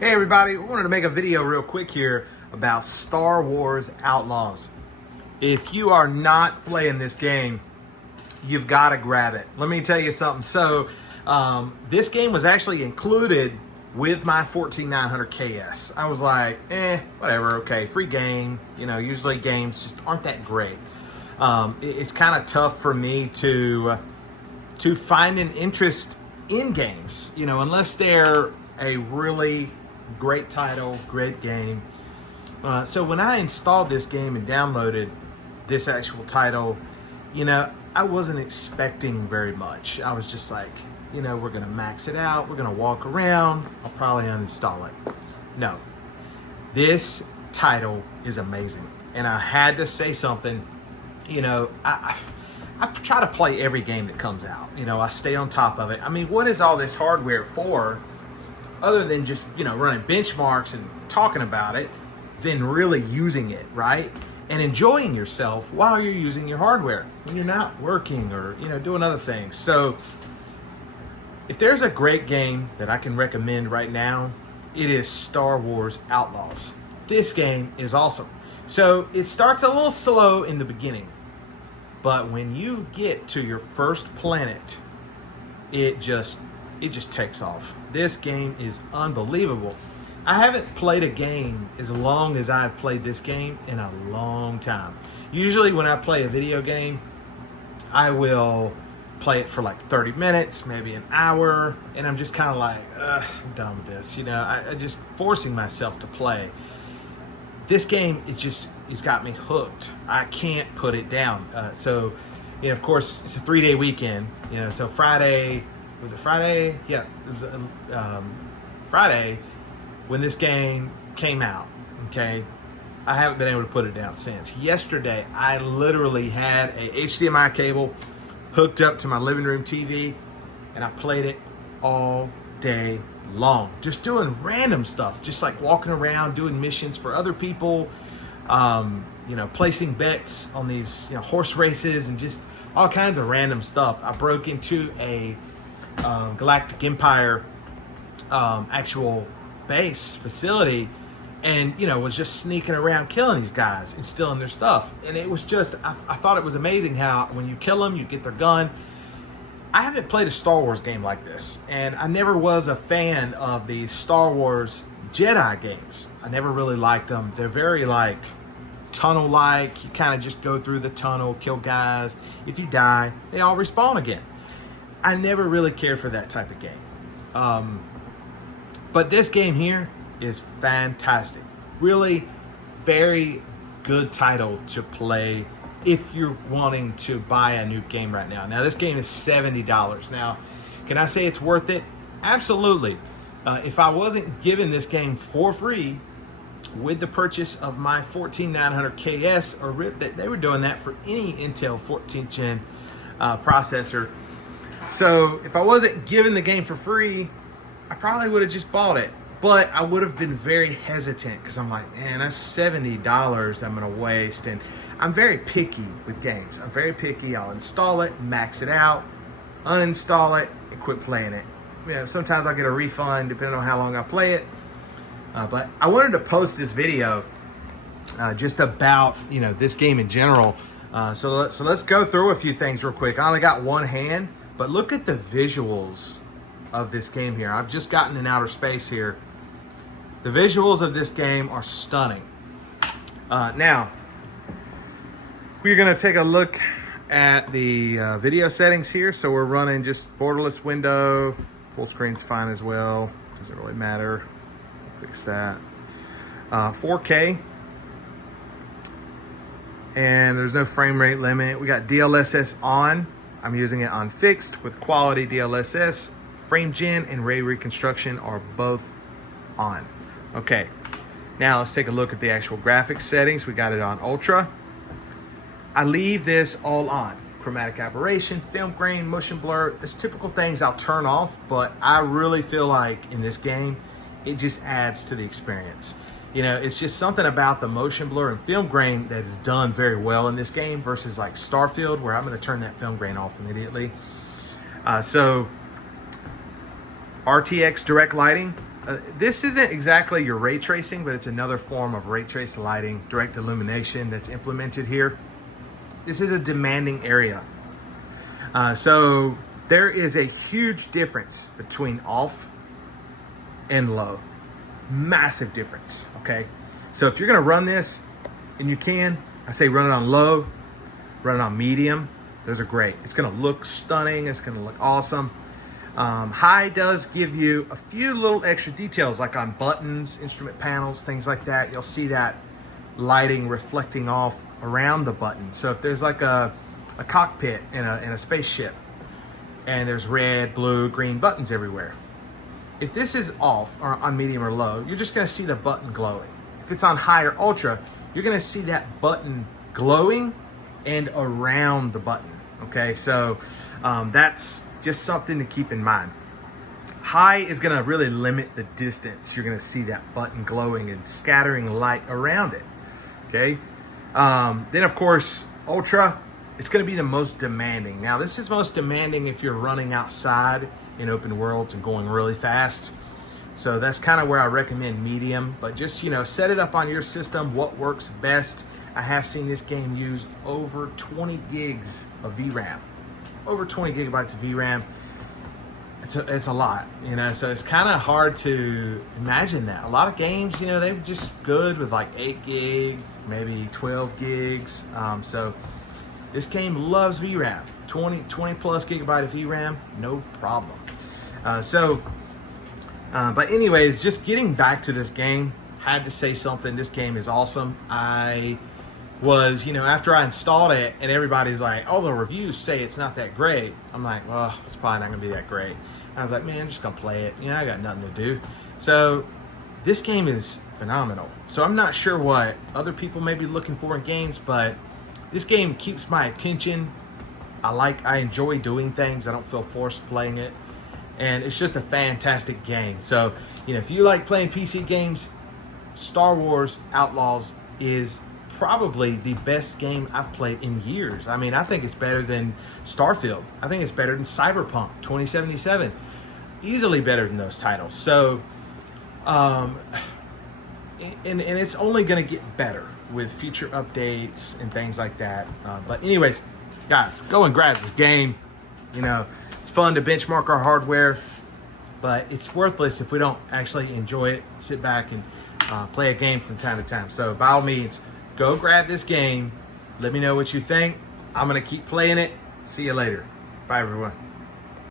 Hey everybody, I wanted to make a video real quick here about Star Wars Outlaws. If you are not playing this game, you've got to grab it. Let me tell you something. So this game was actually included with my 14900 KS. I was like, whatever, okay, free game. You know, usually games just aren't that great. It's kind of tough for me to find an interest in games, you know, unless they're a really great title, great game. So when I installed this game and downloaded this actual title, you know, I wasn't expecting very much. I was just like, you know, we're going to max it out. We're going to walk around. I'll probably uninstall it. No, this title is amazing. And I had to say something. You know, I try to play every game that comes out. You know, I stay on top of it. I mean, what is all this hardware for other than just, you know, running benchmarks and talking about it, than really using it, right? And enjoying yourself while you're using your hardware when you're not working or, you know, doing other things. So if there's a great game that I can recommend right now, it is Star Wars Outlaws. This game is awesome. So it starts a little slow in the beginning, but when you get to your first planet, it just takes off. This game is unbelievable. I haven't played a game as long as I've played this game in a long time. Usually when I play a video game, I will play it for like 30 minutes, maybe an hour, and I'm just kind of like, I'm done with this. You know, I just forcing myself to play. This game, it's got me hooked. I can't put it down. So, you know, of course, it's a 3-day weekend. You know, so Friday, was it Friday? Yeah, it was Friday when this game came out. Okay, I haven't been able to put it down since. Yesterday, I literally had a HDMI cable hooked up to my living room TV, and I played it all day long, just doing random stuff, just like walking around doing missions for other people, you know, placing bets on these, you know, horse races and just all kinds of random stuff. I broke into a Galactic Empire actual base facility, and, you know, was just sneaking around killing these guys and stealing their stuff. And it was just, I thought it was amazing how when you kill them, you get their gun. I haven't played a Star Wars game like this, and I never was a fan of the Star Wars Jedi games. I never really liked them. They're very like tunnel-like. You kind of just go through the tunnel, kill guys. If you die, they all respawn again. I never really cared for that type of game. But this game here is fantastic. Really very good title to play if you're wanting to buy a new game right now. Now, this game is $70. Now, can I say it's worth it? Absolutely. If I wasn't given this game for free with the purchase of my 14900 KS, or they were doing that for any Intel 14th gen processor. So if I wasn't given the game for free, I probably would have just bought it. But I would have been very hesitant because I'm like, man, that's $70 I'm going to waste. And I'm very picky with games. I'm very picky. I'll install it, max it out, uninstall it, and quit playing it. You know, sometimes I'll get a refund depending on how long I play it. But I wanted to post this video just about, you know, this game in general. So let's go through a few things real quick. I only got one hand, but look at the visuals of this game here. I've just gotten in outer space here. The visuals of this game are stunning. Now, we're going to take a look at the video settings here. So we're running just borderless window. Full screen's fine as well. Doesn't really matter. Fix that. 4K. And there's no frame rate limit. We got DLSS on. I'm using it on fixed with quality DLSS. Frame gen and ray reconstruction are both on. Okay, now let's take a look at the actual graphics settings. We got it on ultra. I leave this all on. Chromatic aberration, film grain, motion blur. It's typical things I'll turn off, but I really feel like in this game, it just adds to the experience. You know, it's just something about the motion blur and film grain that is done very well in this game versus like Starfield, where I'm going to turn that film grain off immediately. So RTX direct lighting, This isn't exactly your ray tracing, but it's another form of ray trace lighting, direct illumination that's implemented here. This is a demanding area. So there is a huge difference between off and low. Massive difference, okay? So if you're gonna run this, and you can, I say run it on low, run it on medium. Those are great. It's gonna look stunning. It's gonna look awesome. High does give you a few little extra details, like on buttons, instrument panels, things like that. You'll see that lighting reflecting off around the button. So if there's like a cockpit in a spaceship, and there's red, blue, green buttons everywhere. If this is off or on medium or low, you're just gonna see the button glowing. If it's on high or ultra, you're gonna see that button glowing and around the button, okay? So that's just something to keep in mind. High is gonna really limit the distance. You're gonna see that button glowing and scattering light around it, okay? Then of course, ultra, it's gonna be the most demanding. Now this is most demanding if you're running outside in open worlds and going really fast. So that's kind of where I recommend medium, but just, set it up on your system, what works best. I have seen this game use over 20 gigs of VRAM. Over 20 gigabytes of VRAM. It's a lot, so it's kind of hard to imagine that. A lot of games, they're just good with like 8 gig, maybe 12 gigs. So this game loves VRAM. 20 plus gigabyte of VRAM, no problem. But anyways, just getting back to this game, had to say something. This game is awesome. I was, after I installed it and everybody's like, oh, the reviews say it's not that great. I'm like, well, it's probably not gonna be that great. I was like, man, I'm just gonna play it. I got nothing to do. So this game is phenomenal. So I'm not sure what other people may be looking for in games, but this game keeps my attention. I enjoy doing things. I don't feel forced playing it. And it's just a fantastic game. So, if you like playing PC games, Star Wars Outlaws is probably the best game I've played in years. I mean, I think it's better than Starfield. I think it's better than Cyberpunk 2077. Easily better than those titles. So, and it's only going to get better with future updates and things like that. But anyways, guys, go and grab this game. It's fun to benchmark our hardware, but it's worthless if we don't actually enjoy it, sit back and play a game from time to time. So by all means, go grab this game. Let me know what you think. I'm going to keep playing it. See you later. Bye, everyone.